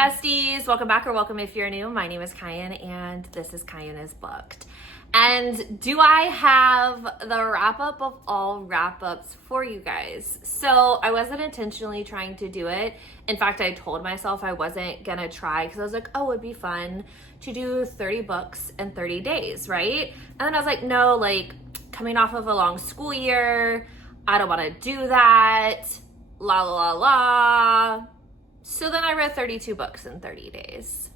besties. Welcome back or welcome if you're new. My name is Kyan and this is Kyan is Booked. And do I have the wrap-up of all wrap-ups for you guys? So I wasn't intentionally trying to do it. In fact, I told myself I wasn't gonna try because I was like, oh, it'd be fun to do 30 books in 30 days, right? And then I was like, no, like coming off of a long school year, I don't wanna do that, la la la la. So then I read 32 books in 30 days.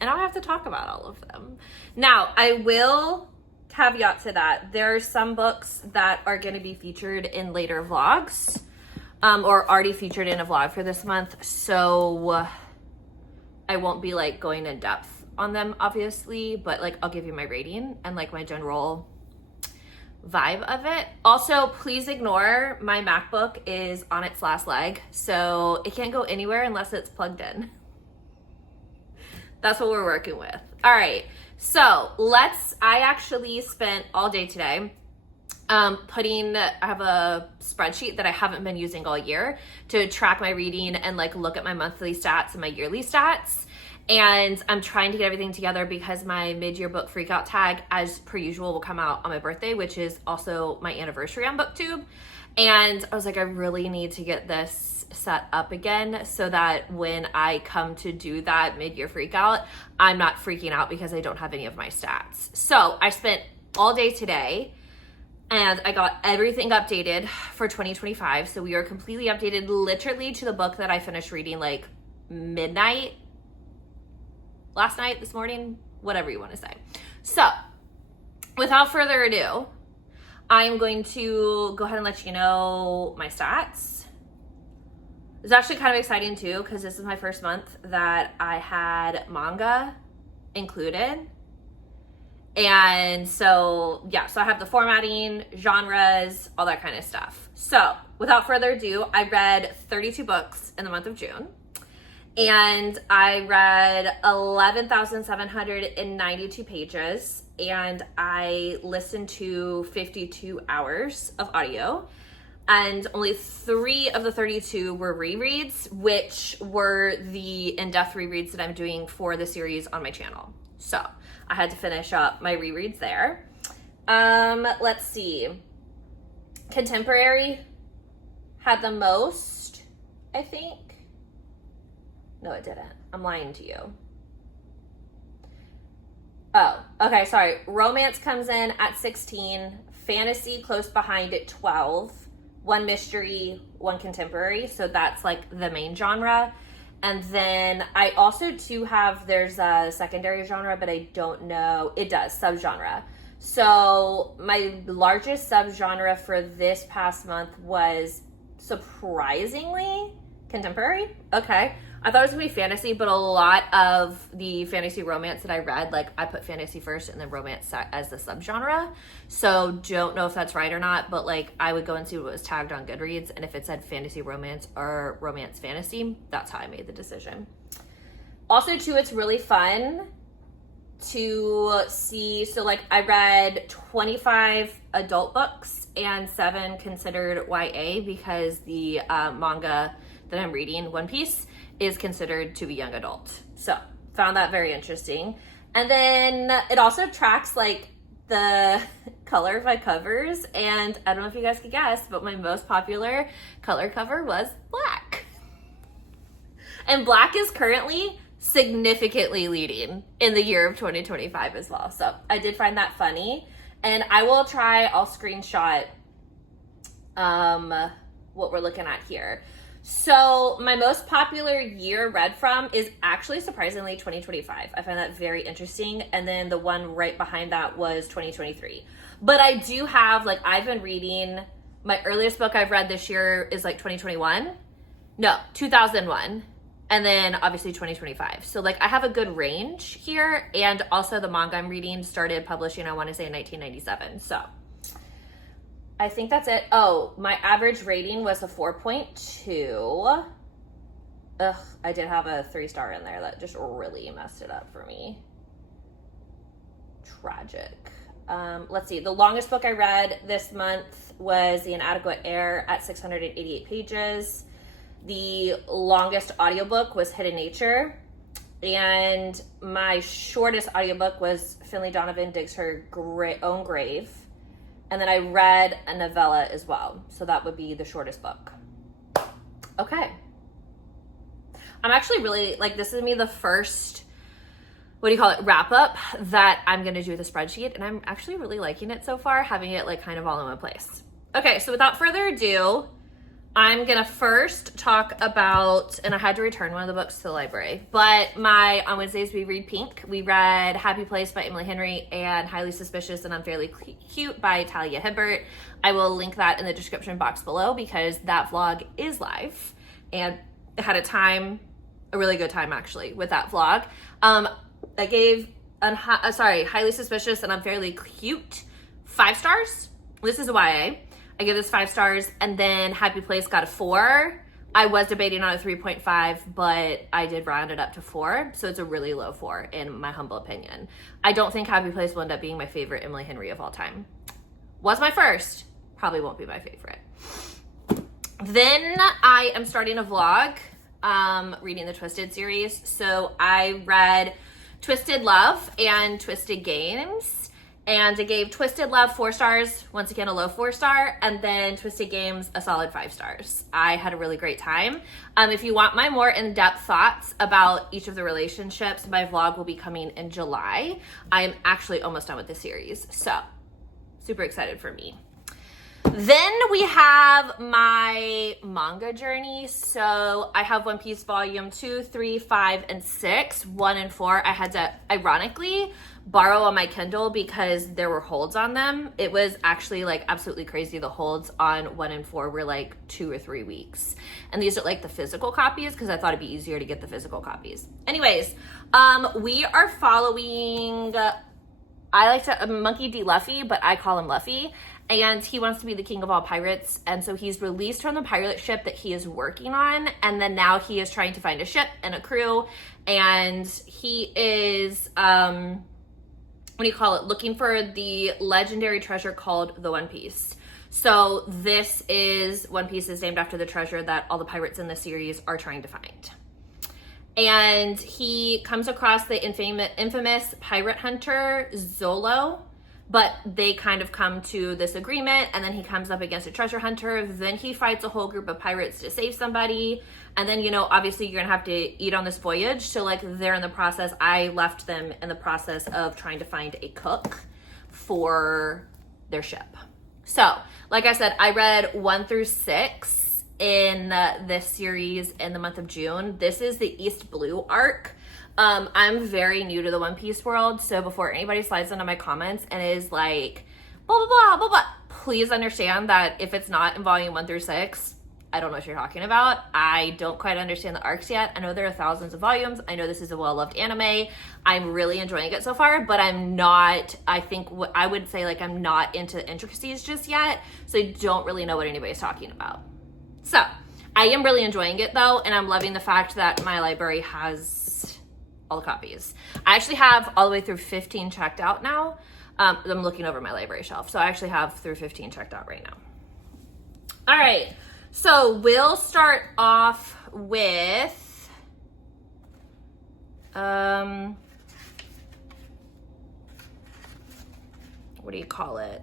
And I don't have to talk about all of them. Now, I will caveat to that. There are some books that are going to be featured in later vlogs, or already featured in a vlog for this month. So I won't be like going in depth on them, obviously, but like I'll give you my rating and like my general vibe of it. Also, please ignore my MacBook is on its last leg, so it can't go anywhere unless it's plugged in. That's what we're working with. All right, so I actually spent all day today I have a spreadsheet that I haven't been using all year to track my reading and like look at my monthly stats and my yearly stats. And I'm trying to get everything together because my mid-year book freakout tag, as per usual, will come out on my birthday, which is also my anniversary on BookTube. And I was like, I really need to get this set up again so that when I come to do that mid-year freakout, I'm not freaking out because I don't have any of my stats. So I spent all day today and I got everything updated for 2025. So we are completely updated literally to the book that I finished reading like midnight last night, this morning, whatever you want to say. So without further ado, I'm going to go ahead and let you know my stats. It's actually kind of exciting too, because this is my first month that I had manga included. And so, yeah, so I have the formatting, genres, all that kind of stuff. So without further ado, I read 32 books in the month of June. And I read 11,792 pages, and I listened to 52 hours of audio, and only 3 of the 32 were rereads, which were the in-depth rereads that I'm doing for the series on my channel. So I had to finish up my rereads there. Let's see. Contemporary had the most, I think. No, it didn't. I'm lying to you. Oh, okay, sorry. Romance comes in at 16. Fantasy close behind at 12. 1 mystery, 1 contemporary. So that's like the main genre. And then I also too have, there's a secondary genre, but I don't know. It does, subgenre. So my largest subgenre for this past month was surprisingly contemporary. Okay. I thought it was gonna be fantasy, but a lot of the fantasy romance that I read, like I put fantasy first and then romance as the subgenre. So don't know if that's right or not, but like I would go and see what was tagged on Goodreads, and if it said fantasy romance or romance fantasy, that's how I made the decision. Also too, it's really fun to see, so like I read 25 adult books and 7 considered YA because the manga that I'm reading, One Piece, is considered to be young adult. So found that very interesting. And then it also tracks like the color of my covers. And I don't know if you guys could guess, but my most popular color cover was black. And black is currently significantly leading in the year of 2025 as well. So I did find that funny. And I'll screenshot what we're looking at here. So my most popular year read from is actually surprisingly 2025. I find that very interesting. And then the one right behind that was 2023. But I do have, like, I've been reading, my earliest book I've read this year is like 2021. No, 2001. And then obviously 2025. So like I have a good range here. And also the manga I'm reading started publishing, I want to say in 1997. So I think that's it. Oh, my average rating was a 4.2. Ugh, I did have a 3-star in there. That just really messed it up for me. Tragic. Let's see. The longest book I read this month was The Inadequate Heir at 688 pages. The longest audiobook was Hidden Nature. And my shortest audiobook was Finley Donovan Digs Her Own Grave. And then I read a novella as well. So that would be the shortest book. Okay. I'm actually really, like, this is gonna be the first, wrap up that I'm gonna do with a spreadsheet. And I'm actually really liking it so far, having it like kind of all in one place. Okay, so without further ado, I'm gonna first talk about, and I had to return one of the books to the library, but on Wednesdays we read Pink. We read Happy Place by Emily Henry and Highly Suspicious and Unfairly Cute by Talia Hibbert. I will link that in the description box below because that vlog is live, and I had a really good time actually with that vlog. I gave Highly Suspicious and Unfairly Cute 5 stars. This is a YA. I give this 5 stars, and then Happy Place got a 4. I was debating on a 3.5, but I did round it up to 4, so it's a really low 4 in my humble opinion. I don't think Happy Place will end up being my favorite Emily Henry of all time. Was my first, probably won't be my favorite. Then I am starting a vlog, reading the Twisted series. So I read Twisted Love and Twisted Games. And I gave Twisted Love 4 stars, once again a low 4 star, and then Twisted Games a solid 5 stars. I had a really great time. If you want my more in-depth thoughts about each of the relationships, my vlog will be coming in July. I am actually almost done with the series, so super excited for me. Then we have my manga journey. So I have One Piece volume 2, 3, 5, and 6. 1 and 4 I had to ironically borrow on my Kindle because there were holds on them. It was actually like absolutely crazy. The holds on 1 and 4 were like 2 or 3 weeks. And these are like the physical copies because I thought it'd be easier to get the physical copies. Anyways, we are following, I like to, Monkey D. Luffy, but I call him Luffy. And he wants to be the king of all pirates. And so he's released from the pirate ship that he is working on. And then now he is trying to find a ship and a crew. And he is, looking for the legendary treasure called the One Piece. So this is, One Piece is named after the treasure that all the pirates in the series are trying to find. And he comes across the infamous pirate hunter, Zolo. But they kind of come to this agreement, and then he comes up against a treasure hunter. Then he fights a whole group of pirates to save somebody. And then, obviously you're gonna have to eat on this voyage. So like they're in the process, I left them in the process of trying to find a cook for their ship. So like I said, I read 1 through 6 in this series in the month of June. This is the East Blue arc. I'm very new to the One Piece world, so before anybody slides into my comments and is like, blah, blah, blah, blah, blah, please understand that if it's not in volume 1 through 6, I don't know what you're talking about. I don't quite understand the arcs yet. I know there are thousands of volumes. I know this is a well-loved anime. I'm really enjoying it so far, but I'm not, I would say like I'm not into the intricacies just yet, so I don't really know what anybody's talking about. So, I am really enjoying it though, and I'm loving the fact that my library has all the copies. I actually have all the way through 15 checked out now. I'm looking over my library shelf. So I actually have through 15 checked out right now. All right, so we'll start off with,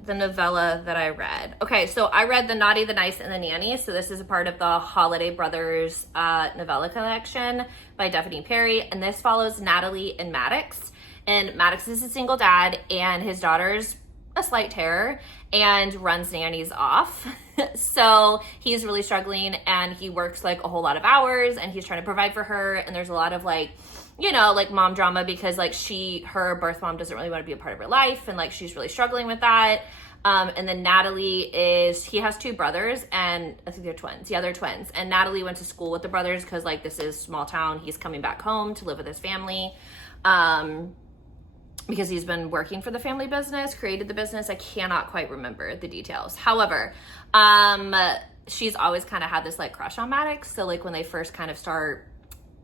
the novella that I read. Okay, so I read The Naughty, the Nice, and the Nanny. So this is a part of the Holiday Brothers novella collection by Daphne Perry. And this follows Natalie and Maddox. And Maddox is a single dad, and his daughter's a slight terror and runs nannies off. So he's really struggling, and he works like a whole lot of hours, and he's trying to provide for her. And there's a lot of like mom drama because like her birth mom doesn't really want to be a part of her life, and like she's really struggling with that. And then Natalie he has 2 brothers, and I think they're twins. Yeah, they're twins. And Natalie went to school with the brothers because like this is small town. He's coming back home to live with his family. Because he's been working for the family business, created the business. I cannot quite remember the details. However, she's always kind of had this like crush on Maddox. So like when they first kind of start,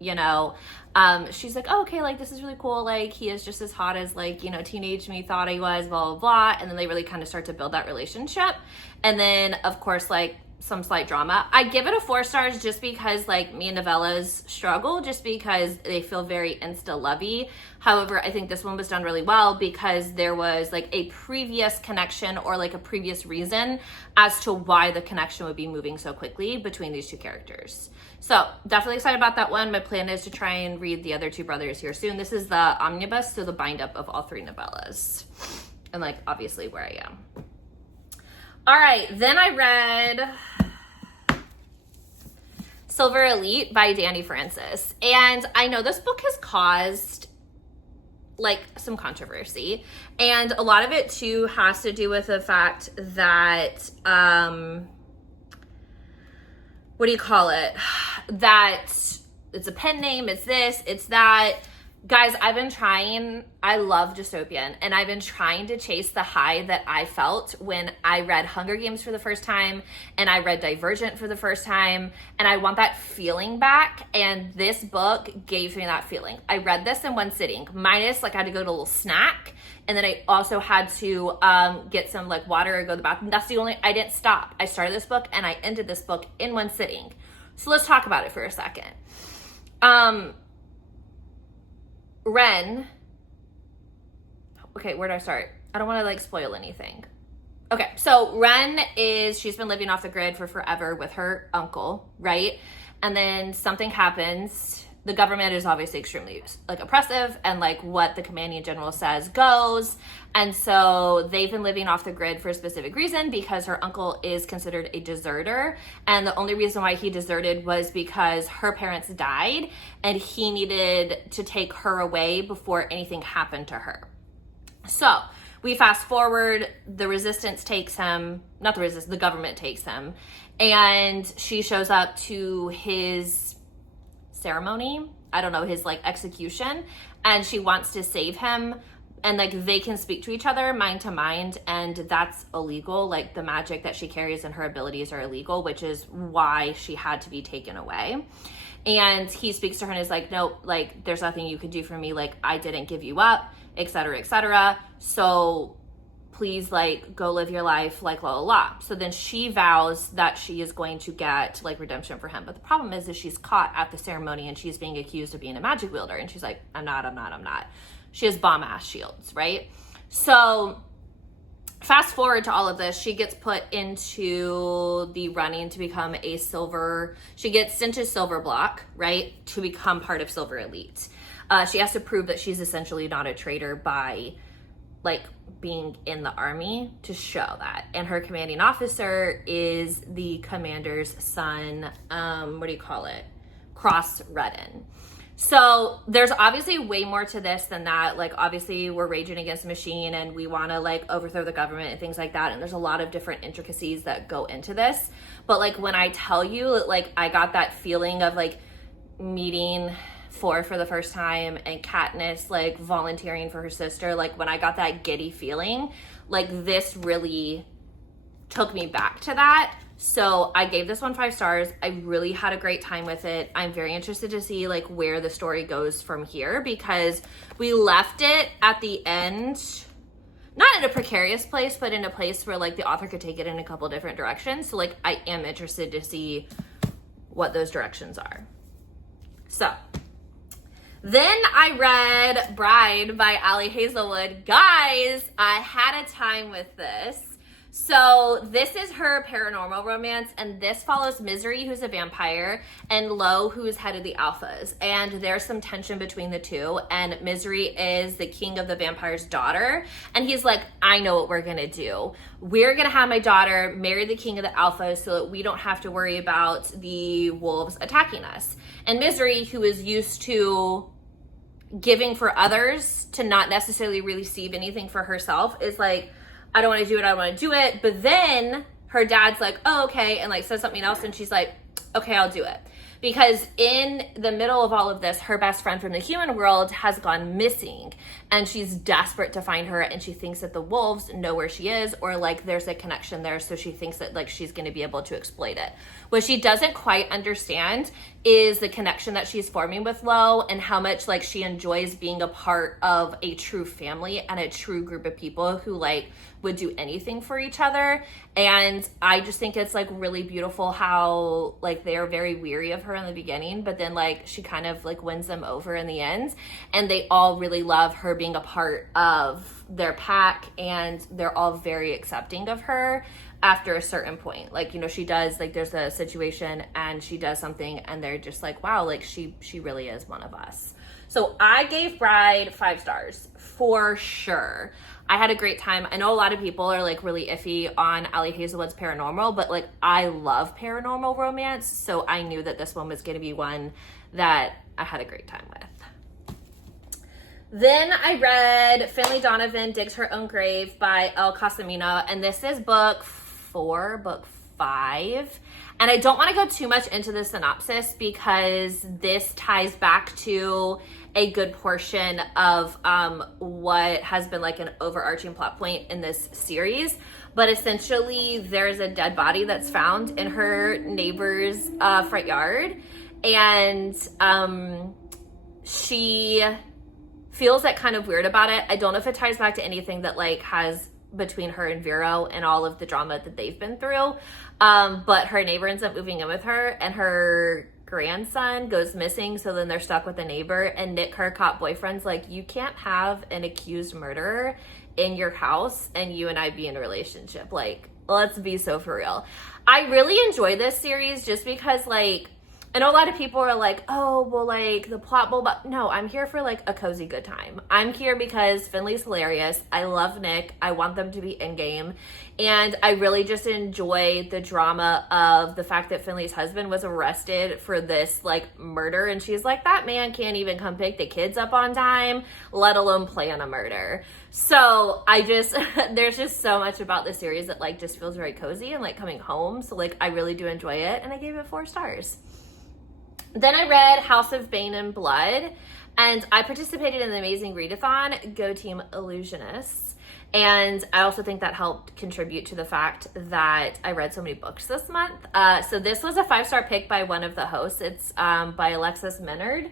she's like, oh, okay, like this is really cool. Like he is just as hot as like, teenage me thought he was, blah, blah, blah. And then they really kind of start to build that relationship. And then of course, like some slight drama. I give it a 4 stars just because like me and novellas struggle, just because they feel very insta-lovey. However, I think this one was done really well because there was like a previous connection or like a previous reason as to why the connection would be moving so quickly between these two characters. So definitely excited about that one. My plan is to try and read the other 2 brothers here soon. This is the omnibus, so the bind up of all 3 novellas. And like obviously where I am. All right, then I read Silver Elite by Danny Francis. And I know this book has caused like some controversy. And a lot of it too has to do with the fact that, what do you call it? That it's a pen name, it's this, it's that. Guys, I love dystopian, and I've been trying to chase the high that I felt when I read Hunger Games for the first time, and I read Divergent for the first time, and I want that feeling back, and this book gave me that feeling. I read this in one sitting, minus, like, I had to go to a little snack, and then I also had to get some, like, water or go to the bathroom. That's the only, I didn't stop. I started this book, and I ended this book in one sitting. So let's talk about it for a second. Ren, okay, where do I start? I don't want to like spoil anything. Okay, so Ren she's been living off the grid for forever with her uncle, right? And then something happens. The government is obviously extremely like oppressive, and like what the commanding general says goes. And so they've been living off the grid for a specific reason, because her uncle is considered a deserter. And the only reason why he deserted was because her parents died and he needed to take her away before anything happened to her. So we fast forward, the resistance takes him, not the resistance, the government takes him. And she shows up to his ceremony, I don't know, his like execution, and she wants to save him, and like they can speak to each other mind to mind, and that's illegal. Like the magic that she carries and her abilities are illegal, which is why she had to be taken away. And he speaks to her and is like, no, like there's nothing you could do for me, like I didn't give you up, etc., etc., so please like go live your life, like la la la. So then she vows that she is going to get like redemption for him. But the problem is she's caught at the ceremony and she's being accused of being a magic wielder. And she's like, I'm not. She has bomb ass shields, right? So fast forward to all of this, she gets put into the running to become she gets sent to Silver Block, right? To become part of Silver Elite. She has to prove that she's essentially not a traitor by like being in the army to show that. And her commanding officer is the commander's son, Cross Redden. So there's obviously way more to this than that. Like obviously we're raging against the machine and we want to like overthrow the government and things like that. And there's a lot of different intricacies that go into this. But like when I tell you, like I got that feeling of like meeting for the first time and Katniss like volunteering for her sister, like when I got that giddy feeling, like this really took me back to that. So I gave this one 5 stars. I really had a great time with it. I'm very interested to see like where the story goes from here, because we left it at the end not in a precarious place, but in a place where like the author could take it in a couple different directions. So like I am interested to see what those directions are. So then I read Bride by Ali Hazelwood. Guys, I had a time with this. So this is her paranormal romance, and this follows Misery, who's a vampire, and Lo, who is head of the Alphas. And there's some tension between the two, and Misery is the king of the vampire's daughter, and he's like, I know what we're gonna do. We're gonna have my daughter marry the king of the Alphas so that we don't have to worry about the wolves attacking us. And Misery, who is used to giving for others to not necessarily receive anything for herself, is like, I don't want to do it. But then her dad's like, oh, okay, and like says something else, and she's like, okay, I'll do it. because in the middle of all of this, her best friend from the human world has gone missing, and she's desperate to find her, and she thinks that the wolves know where she is, or like there's a connection there, so she thinks that like she's going to be able to exploit it. What she doesn't quite understand is the connection that she's forming with Lo, and how much like she enjoys being a part of a true family and a true group of people who like would do anything for each other. And I just think it's like really beautiful how like they're very weary of her in the beginning, but then like she kind of like wins them over in the end, and they all really love her being a part of their pack, and they're all very accepting of her after a certain point. Like, you know, she does, like, there's a situation and she does something and they're just like, wow, like she really is one of us. So I gave Bride 5 stars for sure. I had a great time. I know a lot of people are like really iffy on Ali Hazelwood's paranormal, but like I love paranormal romance, so I knew that this one was going to be one that I had a great time with. Then I read Finley Donovan Digs Her Own Grave by El Casamino, and this is book 5. And I don't want to go too much into the synopsis because this ties back to a good portion of what has been like an overarching plot point in this series. But essentially, there's a dead body that's found in her neighbor's front yard, and she feels like kind of weird about it. I don't know if it ties back to anything that like has between her and Vero and all of the drama that they've been through. But her neighbor ends up moving in with her, and her grandson goes missing, so then they're stuck with the neighbor, and Nick, her cop boyfriend's like, you can't have an accused murderer in your house and you and I be in a relationship. Like, let's be so for real. I really enjoy this series just because like, I know a lot of people are like, oh, well, like, the plot, but no, I'm here for, like, a cozy good time. I'm here because Finley's hilarious. I love Nick. I want them to be in-game. And I really just enjoy the drama of the fact that Finley's husband was arrested for this, like, murder. And she's like, that man can't even come pick the kids up on time, let alone plan a murder. So I just, there's just so much about this series that, like, just feels very cozy and, like, coming home. So, like, I really do enjoy it. And I gave it 4 stars. Then I read House of Bane and Blood, and I participated in the Amazing Readathon, Go Team Illusionists, and I also think that helped contribute to the fact that I read so many books this month. So this was a 5-star pick by one of the hosts. It's by Alexis Menard.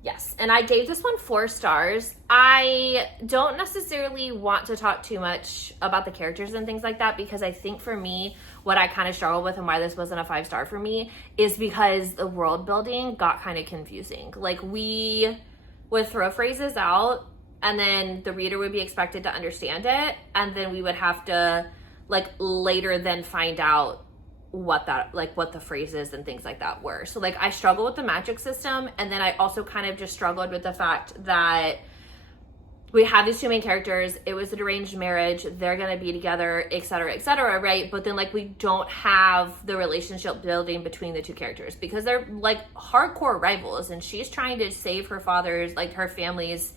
Yes, and I gave this one 4 stars. I don't necessarily want to talk too much about the characters and things like that, because I think for me, what I kind of struggled with and why this wasn't a 5-star for me is because the world building got kind of confusing. Like, we would throw phrases out and then the reader would be expected to understand it, and then we would have to like later then find out what the phrases and things like that were. So like I struggled with the magic system, and then I also kind of just struggled with the fact that we have these 2 main characters, it was an arranged marriage, they're gonna be together, etc., right? But then like we don't have the relationship building between the 2 characters because they're like hardcore rivals, and she's trying to save her father's, like her family's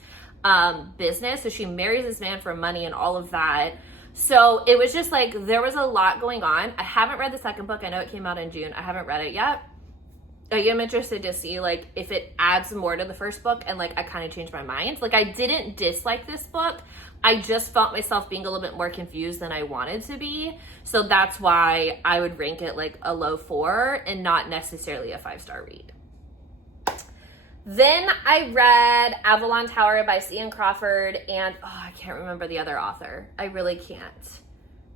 business, so she marries this man for money and all of that. So it was just like, there was a lot going on. I haven't read the second book. I know it came out in June. I haven't read it yet. I am interested to see like if it adds more to the first book, and like I kind of changed my mind. Like, I didn't dislike this book. I just felt myself being a little bit more confused than I wanted to be. So that's why I would rank it like a low 4 and not necessarily a 5-star read. Then I read Avalon Tower by C.N. Crawford, and I can't remember the other author. I really can't,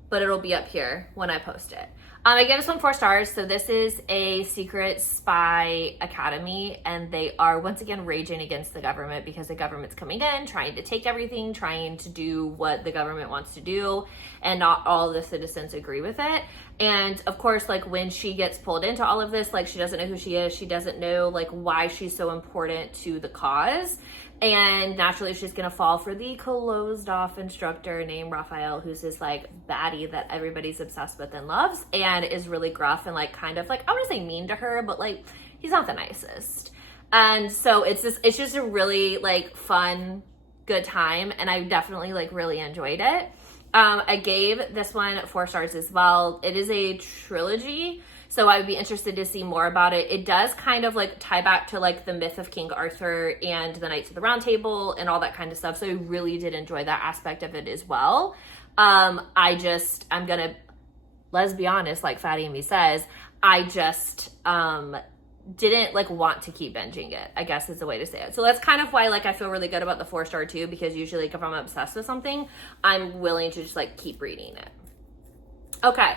but it'll be up here when I post it. I gave this one 4 stars. So this is a secret spy academy, and they are once again raging against the government because the government's coming in, trying to take everything, trying to do what the government wants to do, and not all the citizens agree with it. And of course, like when she gets pulled into all of this, like she doesn't know who she is. She doesn't know like why she's so important to the cause. And naturally she's gonna fall for the closed off instructor named Raphael, who's this like baddie that everybody's obsessed with and loves, and is really gruff and like kind of like, I wouldn't say mean to her, but like he's not the nicest. And so it's just a really like fun, good time, and I definitely like really enjoyed it. I gave this one 4 stars as well. It is a trilogy, so I would be interested to see more about it. It does kind of like tie back to like the myth of King Arthur and the Knights of the Round Table and all that kind of stuff. So I really did enjoy that aspect of it as well. I'm gonna, let's be honest, like Fatty Amy says, I just didn't like want to keep binging it, I guess is the way to say it. So that's kind of why like I feel really good about the 4-star too, because usually like if I'm obsessed with something, I'm willing to just like keep reading it. Okay.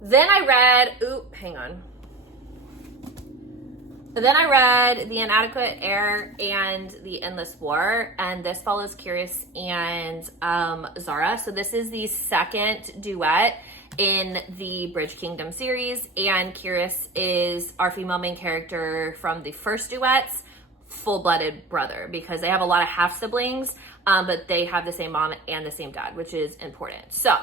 Then I read, Then I read The Inadequate Heir and The Endless War, and this follows Curious and Zara. So this is the second duet in the Bridge Kingdom series, and Curious is our female main character from the first duet's full-blooded brother, because they have a lot of half-siblings, but they have the same mom and the same dad, which is important. So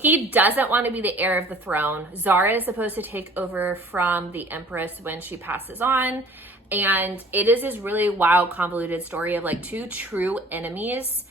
he doesn't want to be the heir of the throne. Zara is supposed to take over from the Empress when she passes on. And it is this really wild, convoluted story of like 2 true enemies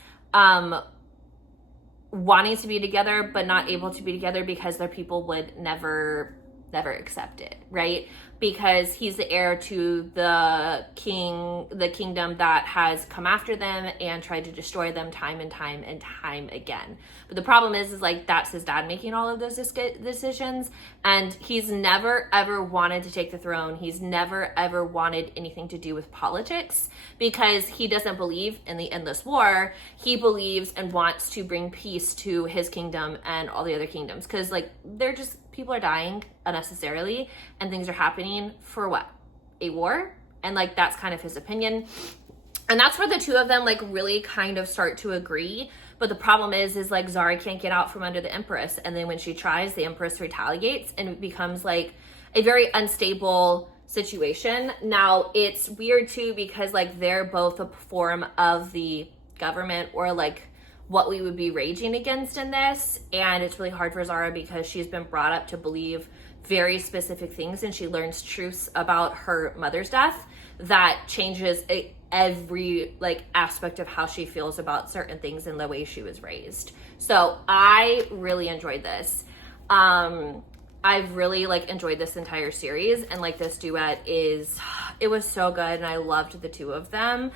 wanting to be together, but not able to be together because their people would never accept it, right? Because he's the heir to the kingdom that has come after them and tried to destroy them time and time and time again. But the problem is like that's his dad making all of those decisions, and he's never ever wanted to take the throne. He's never ever wanted anything to do with politics because he doesn't believe in the endless war. He believes and wants to bring peace to his kingdom and all the other kingdoms, because like people are dying unnecessarily and things are happening for what? A war? And like that's kind of his opinion. And that's where the 2 of them like really kind of start to agree. But the problem is like Zara can't get out from under the Empress, and then when she tries, the Empress retaliates, and it becomes like a very unstable situation. Now it's weird too because like they're both a form of the government, or like what we would be raging against in this. And it's really hard for Zara because she's been brought up to believe very specific things, and she learns truths about her mother's death that changes every like aspect of how she feels about certain things and the way she was raised. So I really enjoyed this. I've really like enjoyed this entire series, and like this duet it was so good, and I loved the 2 of them.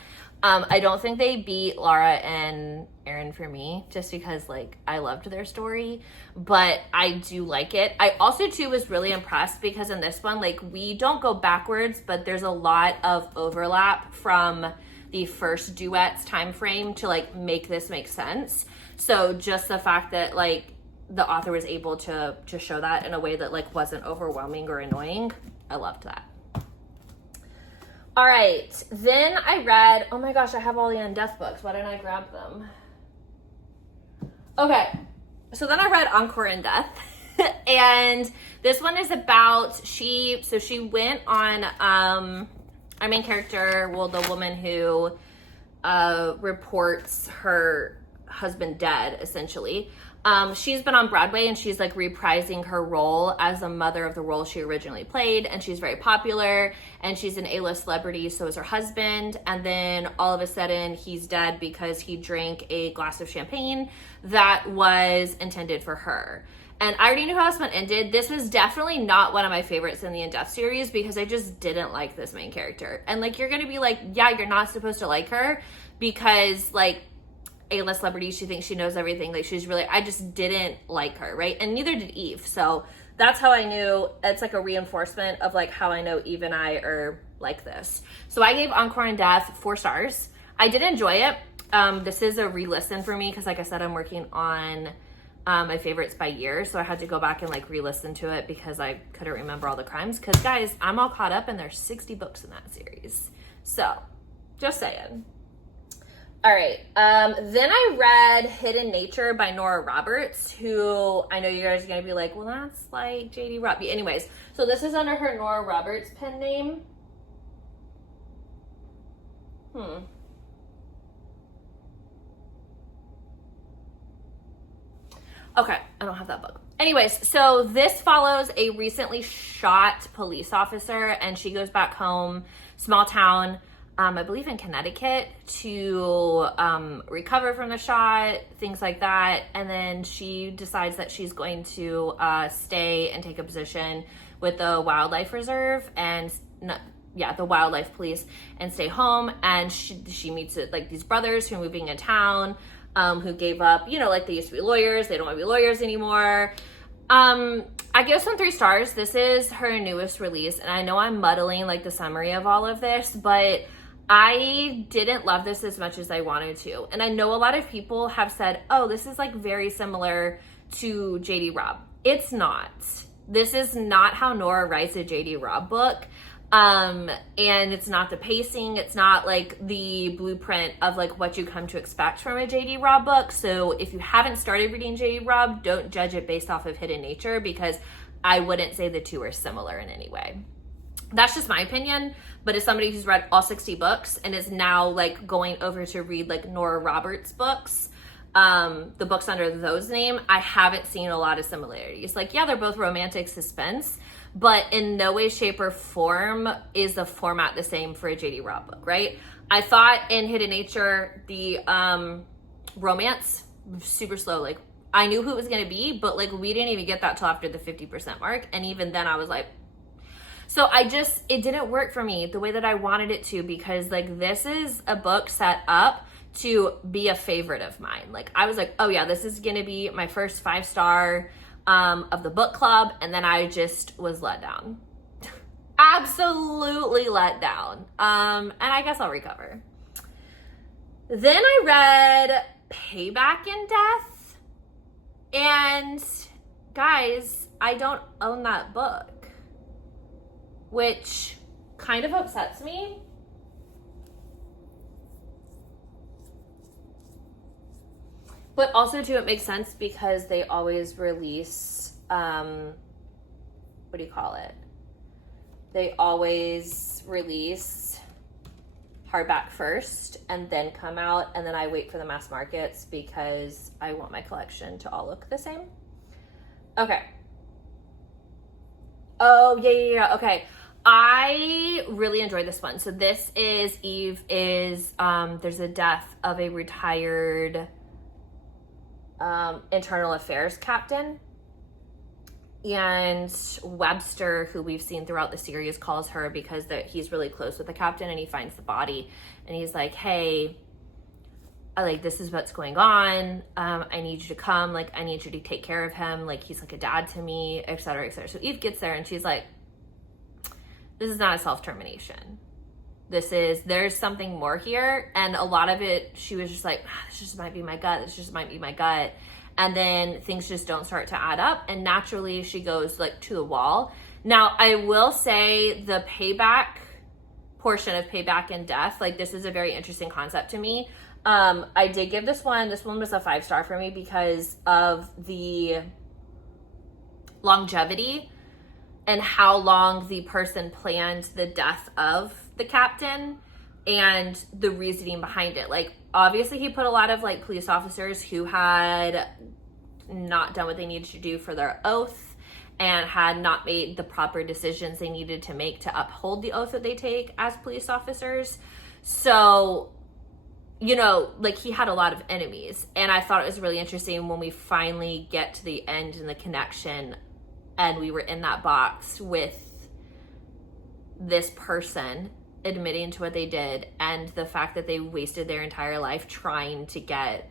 I don't think they beat Lara and Aaron for me, just because like I loved their story, but I do like it. I also too was really impressed because in this one, like we don't go backwards, but there's a lot of overlap from the first duet's time frame to like make this make sense. So just the fact that like the author was able to show that in a way that like wasn't overwhelming or annoying, I loved that. All right, then I read, oh my gosh, I have all the Undeath books. Why didn't I grab them? Okay, so then I read Encore in Death. And this one is about, she went on, our main character, well, the woman who reports her husband dead, essentially. She's been on Broadway, and she's like reprising her role as a mother of the role she originally played, and she's very popular, and she's an A-list celebrity, so is her husband. And then all of a sudden he's dead because he drank a glass of champagne that was intended for her. And I already knew how this one ended. This was definitely not one of my favorites in the In Death series because I just didn't like this main character. And like, you're gonna be like, yeah, you're not supposed to like her because like A-list celebrity, she thinks she knows everything. Like she's really, I just didn't like her, right? And neither did Eve. So that's how I knew. It's like a reinforcement of like how I know Eve and I are like this. So I gave Encore in Death 4 stars. I did enjoy it. This is a re-listen for me because like I said, I'm working on my favorites by year. So I had to go back and like re-listen to it because I couldn't remember all the crimes. Because guys, I'm all caught up and there's 60 books in that series. So just saying. All right, then I read Hidden Nature by Nora Roberts, who I know you guys are gonna be like, well, that's like J.D. Robbie. Anyways, so this is under her Nora Roberts pen name. Okay, I don't have that book. Anyways, so this follows a recently shot police officer, and she goes back home, small town, I believe in Connecticut, to recover from the shot, things like that. And then she decides that she's going to stay and take a position with the wildlife reserve and the wildlife police, and stay home. And she meets like these brothers who are moving in town, who gave up, like they used to be lawyers. They don't want to be lawyers anymore. I give this one 3 stars. This is her newest release, and I know I'm muddling like the summary of all of this, but I didn't love this as much as I wanted to. And I know a lot of people have said, oh, this is like very similar to JD Robb. It's not. This is not how Nora writes a JD Robb book. And it's not the pacing. It's not like the blueprint of like what you come to expect from a JD Robb book. So if you haven't started reading JD Robb, don't judge it based off of Hidden Nature, because I wouldn't say the two are similar in any way. That's just my opinion. But as somebody who's read all 60 books and is now like going over to read like Nora Roberts' books, the books under those name, I haven't seen a lot of similarities. Like, yeah, they're both romantic suspense, but in no way, shape, or form is the format the same for a JD Robb book, right? I thought in Hidden Nature, the romance, super slow. Like, I knew who it was going to be, but like we didn't even get that till after the 50% mark. And even then I was like, so it didn't work for me the way that I wanted it to, because like this is a book set up to be a favorite of mine. Like I was like, oh yeah, this is going to be my first 5-star of the book club. And then I just was let down. Absolutely let down. And I guess I'll recover. Then I read Payback in Death. And guys, I don't own that book, which kind of upsets me. But also too, it makes sense because they always release, what do you call it? They always release hardback first and then come out, and then I wait for the mass markets because I want my collection to all look the same. Okay. Oh, yeah. Okay. I really enjoyed this one. So this is Eve is, there's a death of a retired internal affairs captain. And Webster, who we've seen throughout the series, calls her because he's really close with the captain, and he finds the body and he's like, hey, this is what's going on. I need you to come. Like, I need you to take care of him. Like, he's like a dad to me, et cetera, et cetera. So Eve gets there and she's like, this is not a self-termination. There's something more here. And a lot of it, she was just like, this just might be my gut. This just might be my gut. And then things just don't start to add up. And naturally she goes like to the wall. Now, I will say the payback portion of Payback in Death, like this is a very interesting concept to me. I did give this one was a 5-star for me because of the longevity and how long the person planned the death of the captain and the reasoning behind it. Like, obviously he put a lot of like police officers who had not done what they needed to do for their oath and had not made the proper decisions they needed to make to uphold the oath that they take as police officers. So, like he had a lot of enemies. And I thought it was really interesting when we finally get to the end and the connection and we were in that box with this person admitting to what they did and the fact that they wasted their entire life trying to get,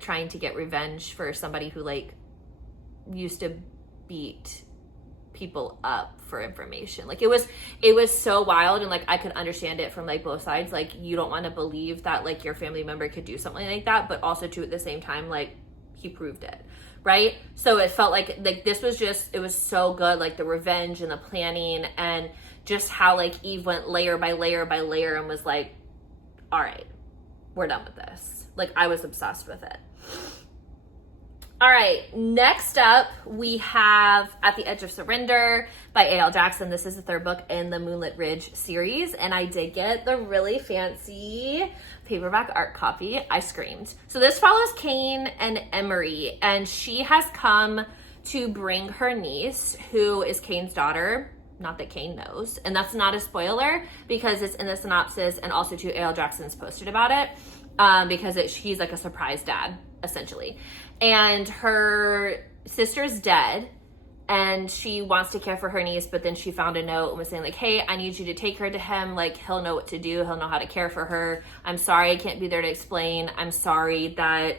trying to get revenge for somebody who like used to beat people up for information. Like it was so wild, and like I could understand it from like both sides. Like you don't want to believe that like your family member could do something like that, but also too at the same time like he proved it, right? So it felt like this was just, it was so good, like the revenge and the planning and just how like Eve went layer by layer by layer and was like, all right, we're done with this. Like I was obsessed with it. All right, next up we have At the Edge of Surrender by A.L. Jackson. This is the 3rd book in the Moonlit Ridge series, and I did get the really fancy paperback art copy. I screamed. So this follows Kane and Emery, and she has come to bring her niece, who is Kane's daughter, not that Kane knows. And that's not a spoiler because it's in the synopsis, and also too, A.L. Jackson's posted about it because he's like a surprise dad, essentially. And her sister's dead, and she wants to care for her niece, but then she found a note and was saying like, hey, I need you to take her to him. Like, he'll know what to do. He'll know how to care for her. I'm sorry I can't be there to explain. I'm sorry that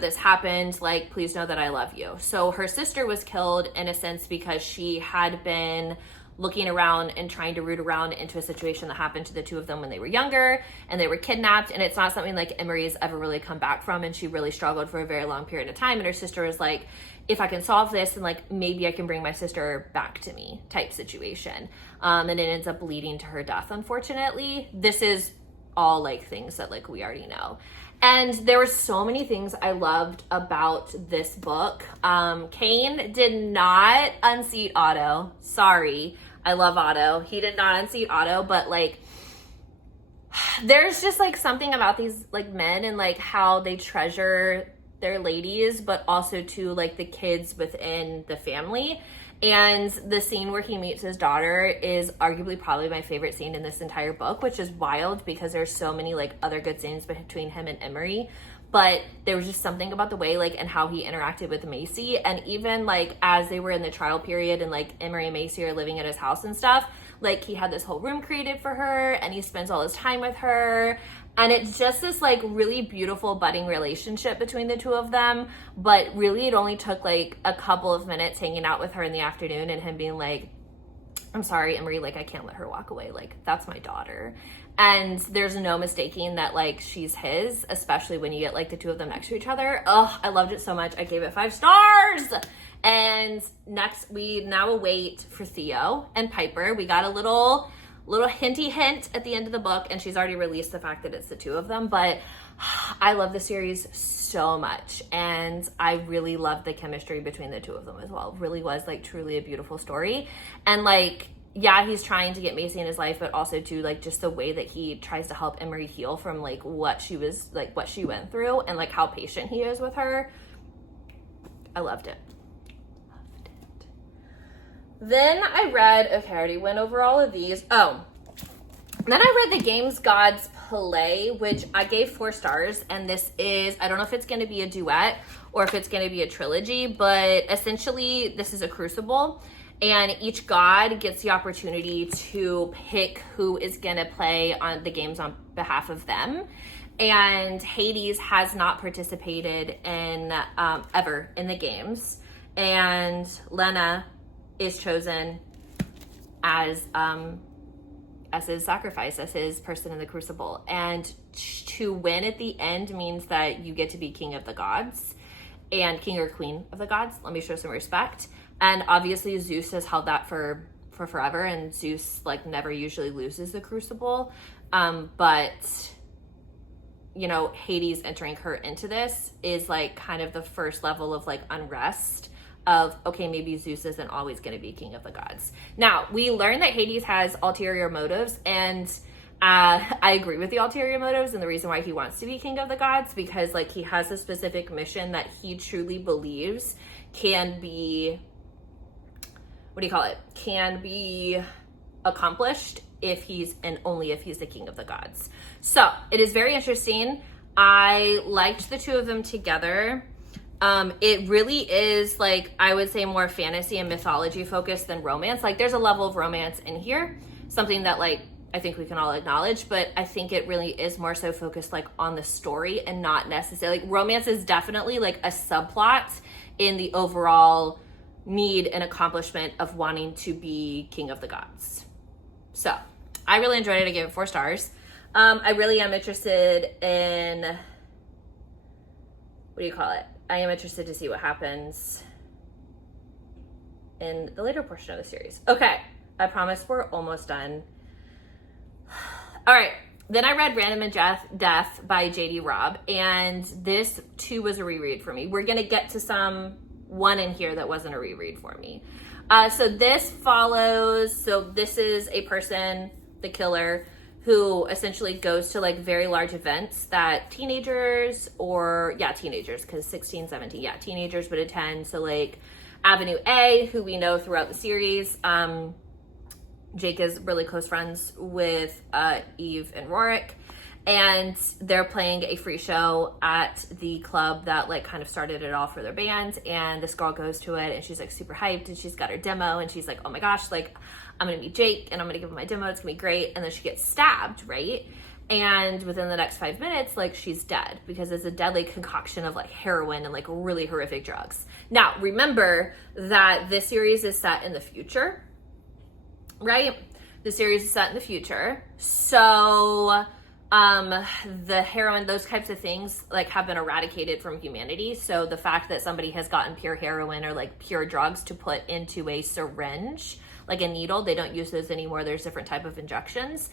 this happened. Like, please know that I love you. So her sister was killed in a sense because she had been looking around and trying to root around into a situation that happened to the two of them when they were younger, and they were kidnapped. And it's not something like Emery's ever really come back from, and she really struggled for a very long period of time. And her sister was like, if I can solve this, then like maybe I can bring my sister back to me type situation. And it ends up leading to her death, unfortunately. This is all like things that like we already know. And there were so many things I loved about this book. Kane did not unseat Otto. Sorry. I love Otto. He did not unseat Otto, but like, there's just like something about these like men and like how they treasure their ladies, but also to like the kids within the family. And the scene where he meets his daughter is arguably probably my favorite scene in this entire book, which is wild because there's so many like other good scenes between him and Emery. But there was just something about the way like and how he interacted with Macy. And even like as they were in the trial period and like Emery and Macy are living at his house and stuff, like he had this whole room created for her and he spends all his time with her. And it's just this like really beautiful budding relationship between the two of them. But really it only took like a couple of minutes hanging out with her in the afternoon and him being like, I'm sorry, Emery, like I can't let her walk away. Like that's my daughter. And there's no mistaking that like she's his, especially when you get like the two of them next to each other. Oh, I loved it so much. I gave it 5 stars. And next we now await for Theo and Piper. We got a little hinty hint at the end of the book, and she's already released the fact that it's the two of them. But I love the series so much, and I really love the chemistry between the two of them as well. It really was like truly a beautiful story. And like, yeah, he's trying to get Macy in his life, but also to like just the way that he tries to help Emery heal from like what she went through, and like how patient he is with her. I loved it. Then I read, okay, I already went over all of these. Oh, then I read The Games Gods Play, which I gave 4 stars. And this is, I don't know if it's going to be a duet or if it's going to be a trilogy, but essentially this is a crucible. And each god gets the opportunity to pick who is going to play on the games on behalf of them. And Hades has not participated in ever in the games. And Lena is chosen as his sacrifice, as his person in the crucible. And to win at the end means that you get to be king of the gods and king or queen of the gods. Let me show some respect. And obviously Zeus has held that for forever, and Zeus like never usually loses the crucible. But you know, Hades entering her into this is like kind of the first level of like unrest of, okay, maybe Zeus isn't always going to be king of the gods. Now, we learn that Hades has ulterior motives, and I agree with the ulterior motives and the reason why he wants to be king of the gods, because like he has a specific mission that he truly believes can be, can be accomplished if he's, and only if he's the king of the gods. So it is very interesting. I liked the two of them together. It really is like, I would say more fantasy and mythology focused than romance. Like there's a level of romance in here, something that like, I think we can all acknowledge, but I think it really is more so focused like on the story and not necessarily, like romance is definitely like a subplot in the overall need and accomplishment of wanting to be king of the gods. So I really enjoyed it. I gave it 4 stars. I really am interested in, I am interested to see what happens in the later portion of the series. Okay, I promise we're almost done. All right, then I read Random and Death by J.D. Robb, and this too was a reread for me. We're gonna get to one in here that wasn't a reread for me. So this is a person, the killer, who essentially goes to like very large events that teenagers, because 16, 17, teenagers would attend. So like Avenue A, who we know throughout the series. Jake is really close friends with Eve and Rorik, and they're playing a free show at the club that like kind of started it all for their band. And this girl goes to it and she's like super hyped, and she's got her demo and she's like, oh my gosh, like I'm gonna meet Jake and I'm gonna give him my demo, it's gonna be great. And then she gets stabbed, right? And within the next 5 minutes, like she's dead because it's a deadly concoction of like heroin and like really horrific drugs. Now, remember that this series is set in the future, right? The series is set in the future. So the heroin, those types of things like have been eradicated from humanity. So the fact that somebody has gotten pure heroin or like pure drugs to put into a syringe, like a needle, they don't use those anymore. There's different type of injections,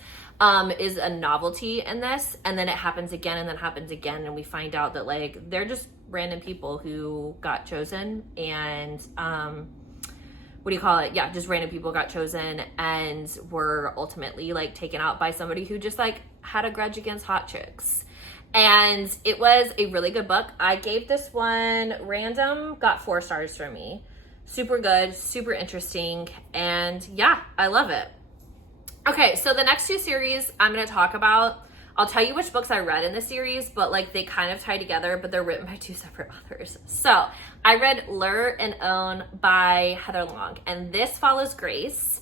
is a novelty in this. And then it happens again and then happens again. And we find out that like, they're just random people who got chosen and, what do you call it? Yeah, just random people got chosen and were ultimately like taken out by somebody who just like had a grudge against hot chicks. And it was a really good book. I gave this one random, got 4 stars from me. Super good, super interesting, and yeah, I love it. Okay, so the next 2 series I'm going to talk about, I'll tell you which books I read in the series, but like they kind of tie together, but they're written by 2 separate authors. So I read Lure and Own by Heather Long, and this follows Grace.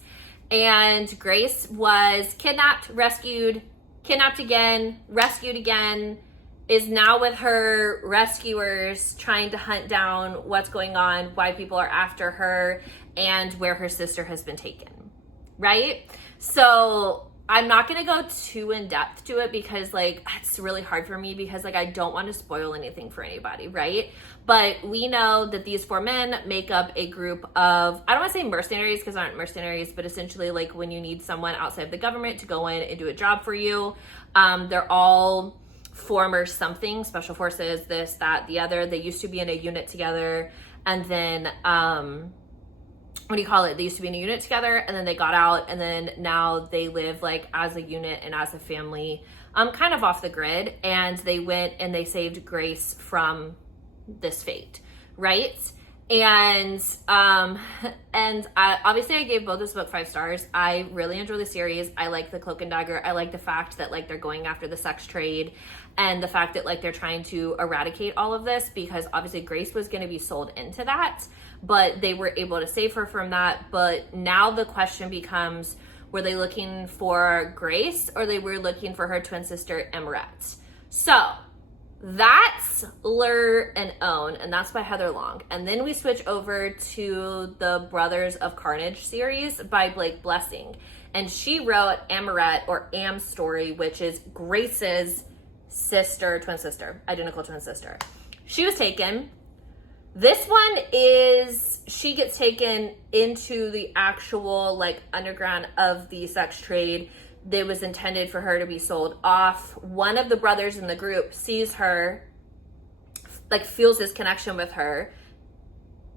And Grace was kidnapped, rescued, kidnapped again, rescued again, is now with her rescuers trying to hunt down what's going on, why people are after her, and where her sister has been taken, right? So I'm not going to go too in depth to it because like it's really hard for me because like I don't want to spoil anything for anybody, right? But we know that these 4 men make up a group of, I don't want to say mercenaries because aren't mercenaries, but essentially like when you need someone outside of the government to go in and do a job for you, they're all former something, special forces, this, that, the other. They used to be in a unit together, and then what do you call it? They used to be in a unit together, and then they got out, and then now they live like as a unit and as a family, kind of off the grid. And they went and they saved Grace from this fate, right? And obviously I gave both this book 5 stars. I really enjoy the series. I like the Cloak and Dagger. I like the fact that like they're going after the sex trade, and the fact that like they're trying to eradicate all of this, because obviously Grace was going to be sold into that, but they were able to save her from that. But now the question becomes, were they looking for Grace or they were looking for her twin sister Emerette? So that's Lure and Own, and that's by Heather Long. And then we switch over to the Brothers of Carnage series by Blake Blessing. And she wrote Amarette, or Am's story, which is Grace's sister, twin sister, identical twin sister. She was taken. This one is, she gets taken into the actual like underground of the sex trade that was intended for her to be sold off. One of the brothers in the group sees her, like feels this connection with her,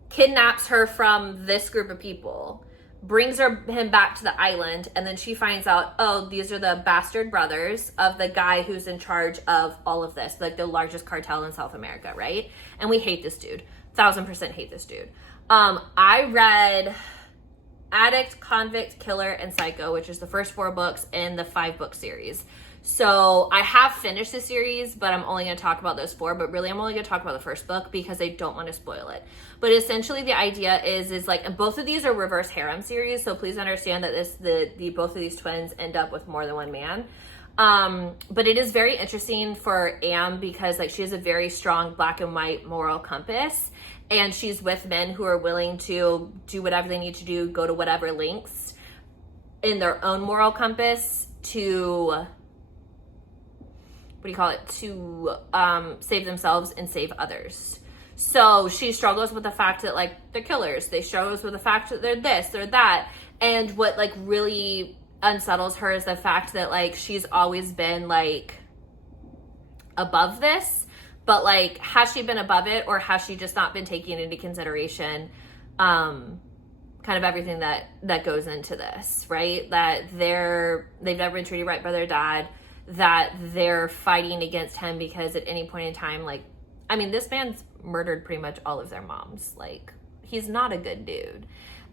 kidnaps her from this group of people, brings him back to the island, and then she finds out, oh, these are the bastard brothers of the guy who's in charge of all of this, like the largest cartel in South America, right? And we hate this dude. 1000% hate this dude. I read Addict, Convict, Killer, and Psycho, which is the first 4 books in the 5-book series. So I have finished the series, but I'm only going to talk about those 4. But really, I'm only going to talk about the first book because I don't want to spoil it. But essentially, the idea is like, and both of these are reverse harem series. So please understand that both of these twins end up with more than one man. But it is very interesting for Am because like she has a very strong black and white moral compass, and she's with men who are willing to do whatever they need to do, go to whatever lengths in their own moral compass to, to save themselves and save others. So she struggles with the fact that like they're killers. They struggles with the fact that they're this, they're that. And what like really unsettles her is the fact that like she's always been like above this, but like has she been above it, or has she just not been taking into consideration kind of everything that goes into this, right? That they've never been treated right by their dad, that they're fighting against him because at any point in time, like, I mean, this man's murdered pretty much all of their moms. Like, He's not a good dude.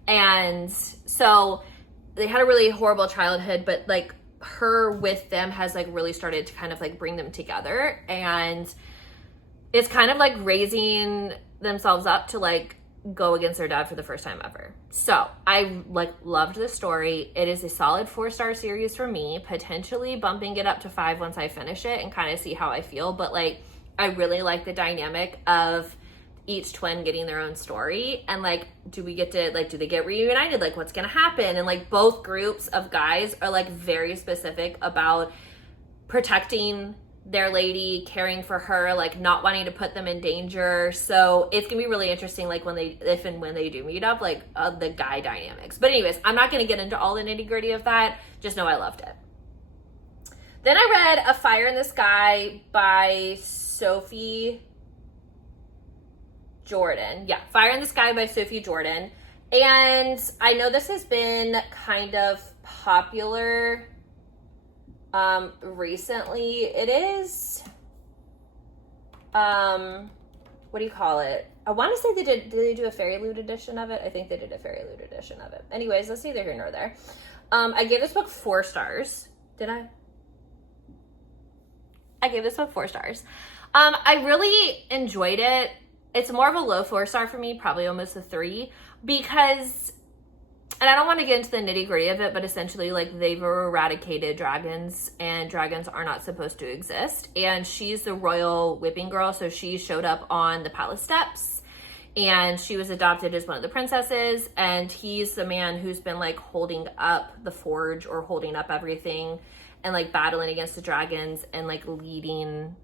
And so they had a really horrible childhood, but like her with them has like really started to kind of like bring them together. And it's kind of like raising themselves up to like go against their dad for the first time ever. So I like loved the story. It is a solid 4-star series for me, potentially bumping it up to 5 once I finish it and kind of see how I feel. But like, I really like the dynamic of each twin getting their own story, and like, do we get to like, do they get reunited? Like, what's gonna happen? And like, both groups of guys are like very specific about protecting their lady, caring for her, like not wanting to put them in danger. So it's gonna be really interesting, like when they, if and when they do meet up, like the guy dynamics. But anyways, I'm not gonna get into all the nitty gritty of that. Just know I loved it. Then I read A Fire in the Sky by Sophie Jordan. Yeah, Fire in the Sky by Sophie Jordan. And I know this has been kind of popular recently. It is, what do you call it? I want to say did they do a Fairy Loot edition of it? I think they did a Fairy Loot edition of it. Anyways, that's neither here nor there. I gave this book 4 stars. Did I? I gave this book 4 stars. I really enjoyed it. It's more of a low 4-star for me, probably almost a 3, because, and I don't want to get into the nitty gritty of it, but essentially like they've eradicated dragons, and dragons are not supposed to exist. And she's the royal whipping girl. So she showed up on the palace steps, and she was adopted as one of the princesses. And he's the man who's been like holding up the forge, or holding up everything, and like battling against the dragons and like leading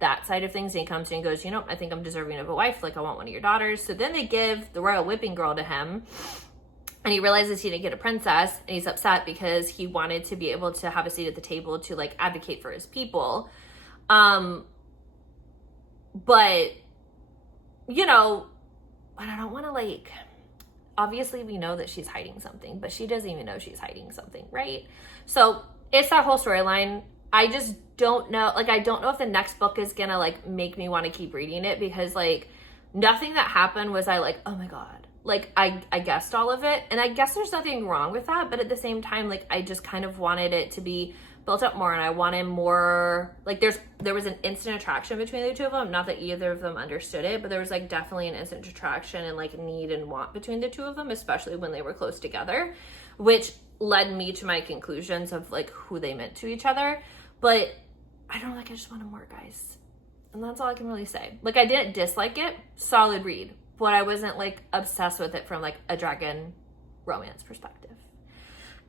that side of things. And he comes in and goes, you know, I think I'm deserving of a wife. Like, I want one of your daughters. So then they give the royal whipping girl to him, and he realizes he didn't get a princess, and he's upset because he wanted to be able to have a seat at the table to like advocate for his people. But you know, I don't want to like, obviously we know that she's hiding something, but she doesn't even know she's hiding something, right? So it's that whole storyline. I just don't know, like, I don't know if the next book is gonna like make me want to keep reading it, because like nothing that happened was I like, oh my God, like I guessed all of it. And I guess there's nothing wrong with that, but at the same time, like I just kind of wanted it to be built up more, and I wanted more, like there was an instant attraction between the two of them. Not that either of them understood it, but there was like definitely an instant attraction and like need and want between the two of them, especially when they were close together, which led me to my conclusions of like who they meant to each other. But I don't know, like, I just wanted more, guys. And that's all I can really say. Like, I didn't dislike it. Solid read. But I wasn't, like, obsessed with it from, like, a dragon romance perspective.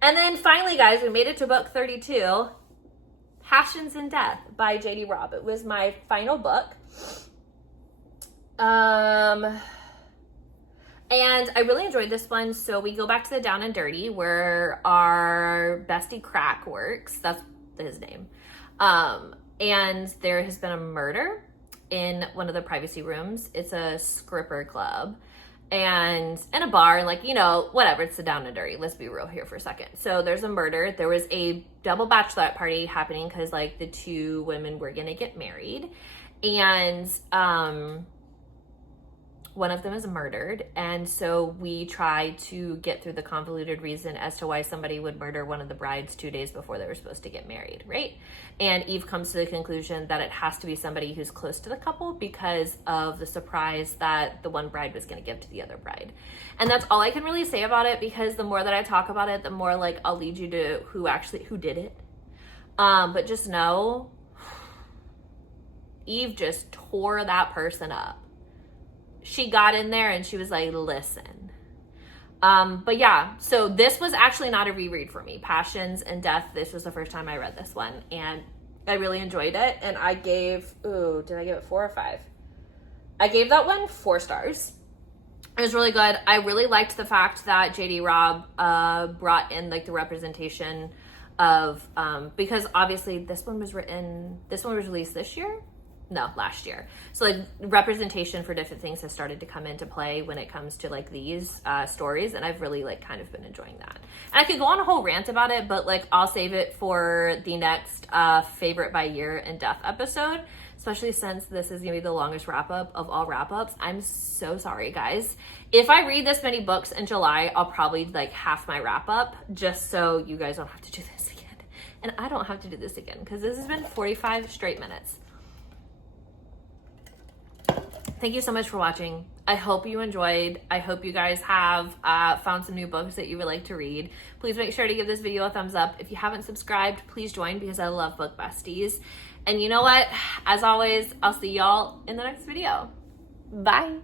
And then finally, guys, we made it to book 32. Passions and Death by J.D. Robb. It was my final book. And I really enjoyed this one. So we go back to the Down and Dirty, where our bestie Crack works. That's his name. And there has been a murder in one of the privacy rooms. It's a stripper club and in a bar, and like, you know, whatever, it's the Down and Dirty. Let's be real here for a second. So there's a murder. There was a double bachelorette party happening because like the 2 women were gonna get married, and one of them is murdered. And so we try to get through the convoluted reason as to why somebody would murder one of the brides 2 days before they were supposed to get married, right? And Eve comes to the conclusion that it has to be somebody who's close to the couple because of the surprise that the one bride was going to give to the other bride. And that's all I can really say about it, because the more that I talk about it, the more like I'll lead you to who did it. But just know, Eve just tore that person up. She got in there and she was like, listen. But yeah, so this was actually not a reread for me. Passions and Death, this was the first time I read this one, and I really enjoyed it. And I gave, did I give it 4 or 5? I gave that one 4 stars. It was really good. I really liked the fact that J.D. Robb brought in like the representation of, because obviously this one was released this year. last year. So like representation for different things has started to come into play when it comes to like these stories, and I've really like kind of been enjoying that. And I could go on a whole rant about it, but like I'll save it for the next favorite by year and death episode, especially since this is gonna be the longest wrap up of all wrap ups. I'm so sorry, guys. If I read this many books in July, I'll probably like half my wrap up just so you guys don't have to do this again. And I don't have to do this again because this has been 45 straight minutes. Thank you so much for watching. I hope you enjoyed. I hope you guys have found some new books that you would like to read. Please make sure to give this video a thumbs up. If you haven't subscribed, please join because I love book besties. And you know what? As always, I'll see y'all in the next video. Bye.